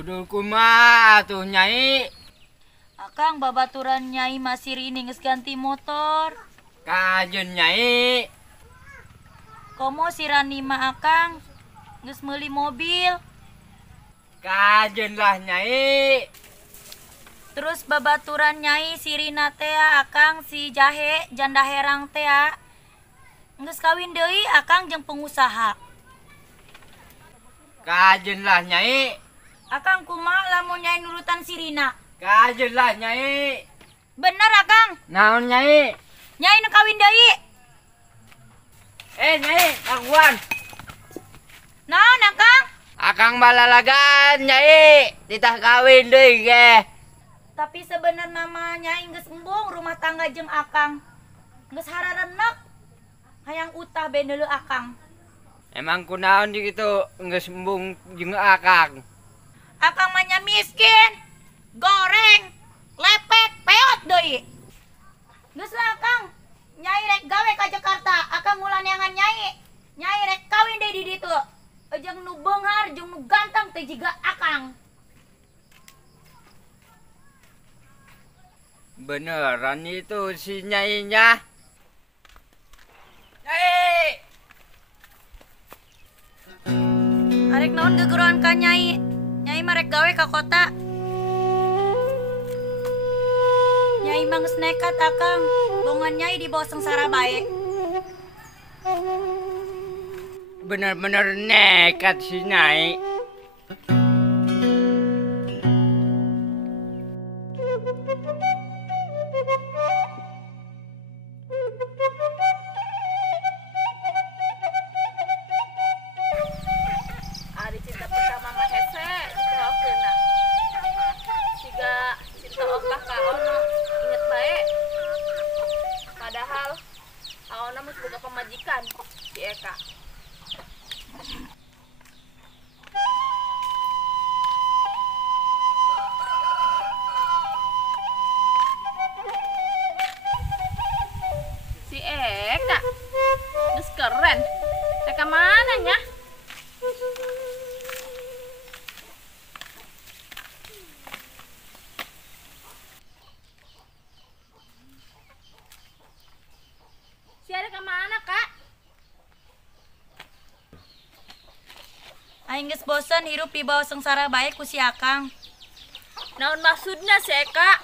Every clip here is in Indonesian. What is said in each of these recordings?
Kudu kumaha atuh Nyai. Akang babaturan Nyai masih rini geus ganti motor. Kajeun Nyai. Komo si Rani mah akang geus meuli mobil. Kajeun lah Nyai. Terus babaturan Nyai si Rina teh akang si Jahe janda herang teh geus kawin deui akang jeung pengusaha. Kajeun lah Nyai. Akang kumaha lamun Nyai nurutan si Rina? Kajeun lah Nyai. Bener akang. Naon Nyai? Nyai nu kawin deui. Nyai, kaguan. Naon akang? Akang balalagaan Nyai. Titah kawin deui ge. Tapi sebenarnya mah Nyai geus embung rumah tangga jeung akang. Geus hararenek. Hayang utah bae neuleuh akang. Emang kunaon gitu geus embung jeung akang. Akang mah nya miskin. Goreng, lepet, peot deui. Geus lah akang. Nyai rek gawe ka Jakarta, akang ngulan neangan Nyai. Nyai rek kawin deui di ditu. Jeung nu beunghar jeung nu ganteng teh jiga akang. Beneran itu si Nyai-nya. Nyai! Arek naon gegeroan ka Nyai? Nyai mah rek gawe ka kota. Nyai mah geus nekat akang. Bongan Nyai dibawa sengsara bae. Bener-bener nekat si Nyai. Ari cinta pertama mah hese diteokeuna. Siga cinta okah ka Ono inget bae. Padahal Ono mah boga pamajikan si Eka. Si Eka geus keren. Eka mana nya? Si ada kemana Kak? Aing geus bosen hirup di bawah sengsara bae ku si akang. Naon maksudnya si Eka?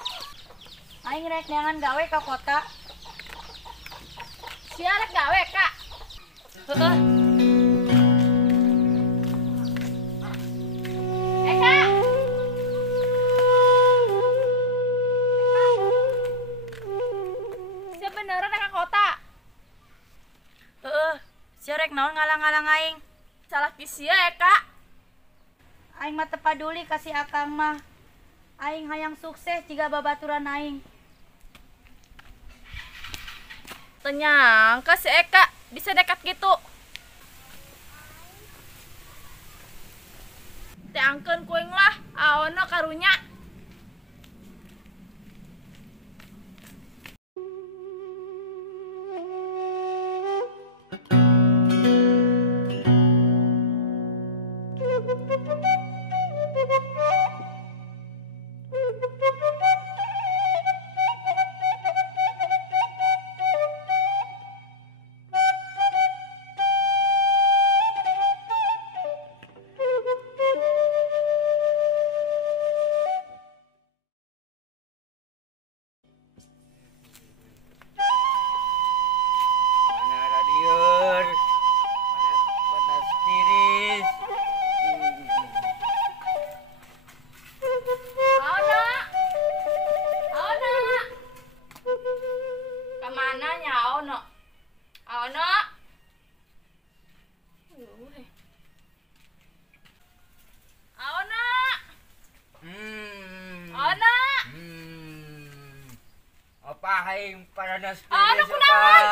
Aing rek neangan gawe ka kota. Si arek gawe Kak. Heueuh. Eka. Si beneran Eka kota. Heueuh. Si rek naon ngalang-ngalang aing. Salah kisia Eka. Aing mah teu paduli ka si akang mah. Aing hayang sukses jiga babaturan aing. Tenyangka si Eka bisa dekat gitu. Teangkeun kuing lah, aona karunya. Mana radieur? Mana panas tiris? Aona. Aona. Kemana nya Aona? Aona. Aona. Aona. Apa hayang panas Ano, tiris kunaon?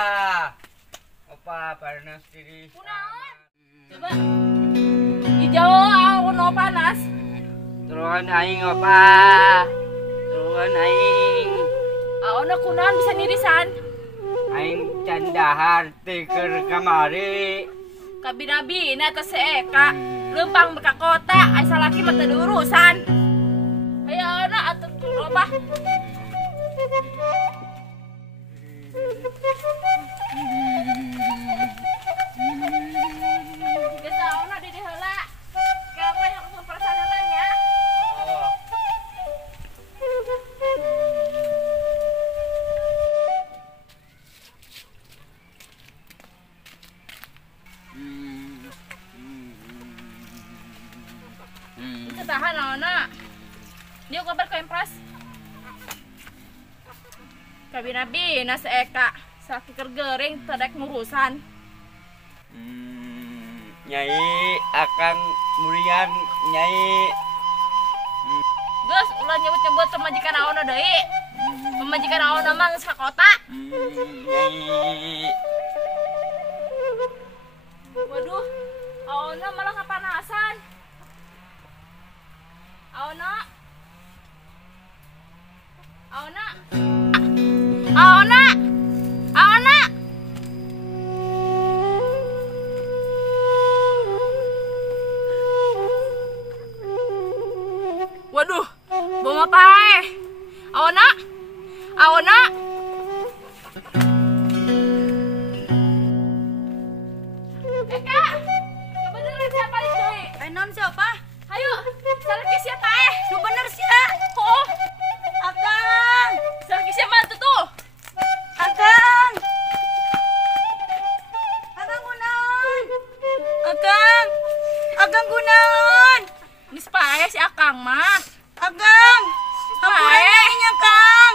Apa panas tiris? Kunaon? Coba. Hijau Aona panas. Turuan aing apa? Turuan aing. Aona kunaon bisa nirisan? Aing can dahar teh keur kamari. Kabina-bina teh si Eka. lempang beka kota, ai salaki mah teu ada urusan. Aya anak atuh loba. Geus aona di dieu heula. Kenapa yang langsung perasaan heula nya? Itu tahan anak. Dia kabar ke Empras. Kabi-nabi nasi eka sakit kergering tadek ngurusan. Nyai akan murian Nyai. Gus, ulah nyebut-nyebut pemajikan aona deui. Pemajikan aona mah geus ka kota. Nyai. Waduh, aona malah kapanasan. Aona. Aona. Aona. Aona. Waduh, bom apa Aona? Aona? Eka, kebeneran siapa itu? Non siapa? Ayo, salaki siapa Nu bener sia. Oh, Akang. salaki siapa tuh? Akang. Akang kunaon? Akang. Akang kunaon? Geus pae si Akang mah. Akang. Hampura nyainya, Kang.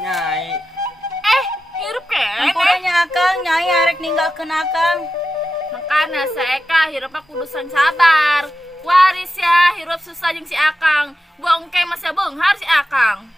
Nyai. Hirup kene. Hampuranya Akang, nyai arek ninggalkeun Akang. Makana saeka hirupna kudusan sabar. Waris ya, hirup susah jeung si Akang. Buang ke masa beunghar si Akang.